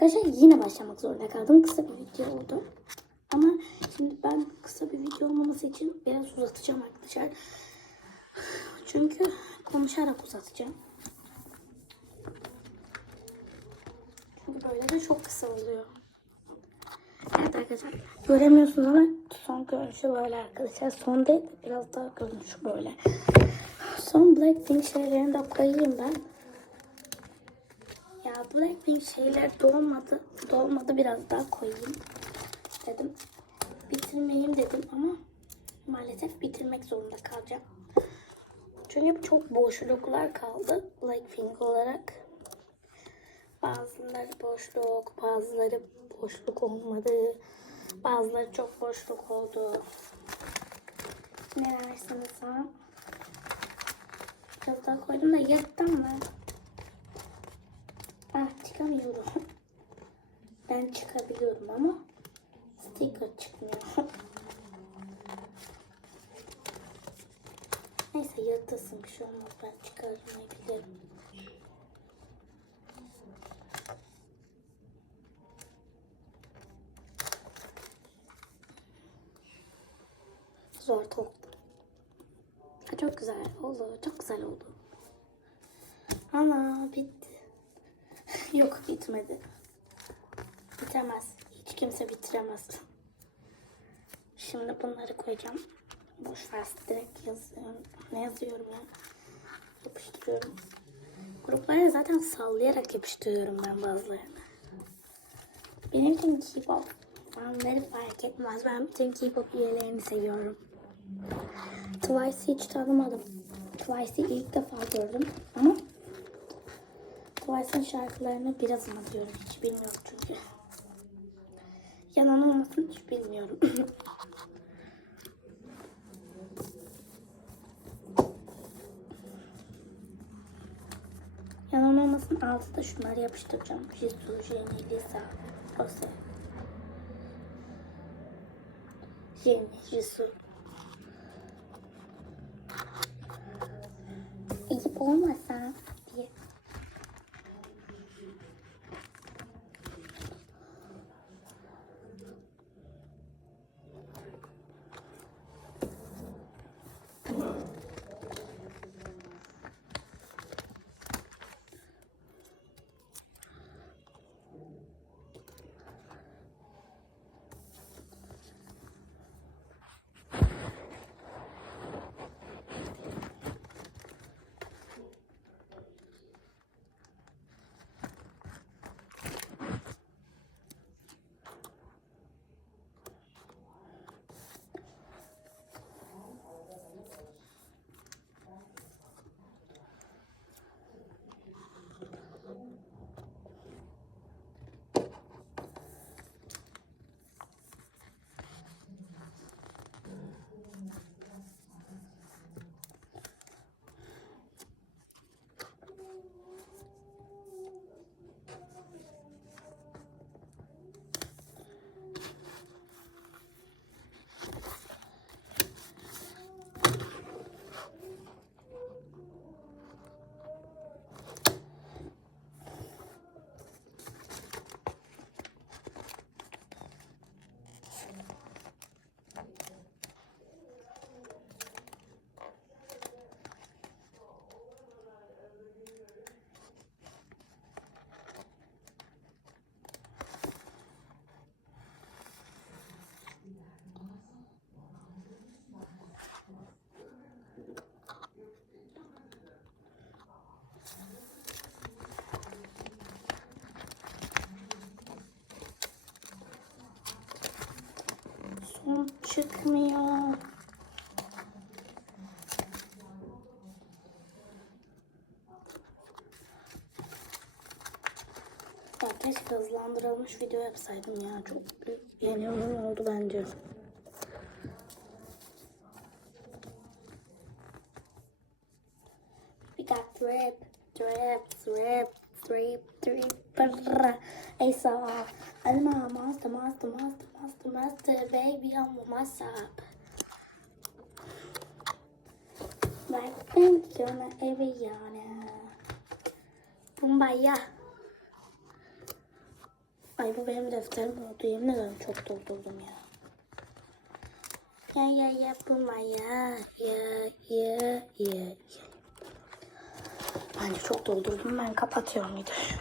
Arkadaşlar yine başlamak zorunda kaldım. Kısa bir video oldu. Ama şimdi ben kısa bir video olmaması için biraz uzatacağım arkadaşlar. Çünkü konuşarak uzatacağım. Çünkü böyle de çok kısa oluyor. Evet arkadaşlar göremiyorsunuz ama son görünüşü böyle arkadaşlar. Son değil de biraz daha görünüşü böyle. Son Blackpink şeylerini de koyayım ben. Blackpink şeyler dolmadı. Dolmadı biraz daha koyayım dedim. Bitirmeyeyim dedim ama maalesef bitirmek zorunda kalacağım. Çünkü çok boşluklar kaldı Blackpink olarak. Bazıları boşluk, bazıları boşluk olmadı. Bazıları çok boşluk oldu. Ne dersiniz ha? Biraz daha koydum da yattım mı? Ah çıkamıyorum. Ben çıkabiliyorum ama sticker çıkmıyor. Neyse yırtasın bir şey olmaz. Ben çıkarmayabilirim. Zor. Ha, Çok güzel oldu. Çok güzel oldu. Ana bitti. Yok bitmedi. Bitemez. Hiç kimse bitiremez. Şimdi bunları koyacağım. Boş ver direkt yazıyorum. Ne yazıyorum ya? Yapıştırıyorum. Gruplara zaten sallayarak yapıştırıyorum ben bazılarını. Benim için K-pop fanları fark etmez. Ben bütün K-pop üyelerini seviyorum. Twice'i hiç tanımadım. Twice'i ilk defa gördüm ama Twice'ın şarkılarını birazını biliyorum. Hiç bilmiyorum çünkü. Yalan olmasın hiç bilmiyorum. Yalan olmasın altı da şunları yapıştıracağım. Jisoo, Jennie, Lisa, Rose. Jennie, Jisoo. Ekip olmasa çıkmıyor. Ya keşke hızlandırılmış video yapsaydım ya. Çok büyük yanılım oldu bence. We got drip, drip, drip, drip, drip. brrrr. I saw I'm a monster, monster, monster, monster, monster, baby, I'm a monster. Blackpink, gonna Ariana. Kumbaya. Ay bu benim defterim oldu. Yemin ederim çok doldurdum ya. Ya ya yapma ya. Ya ya ya. ya. Bence çok doldurdum. Ben kapatıyorum videoyu.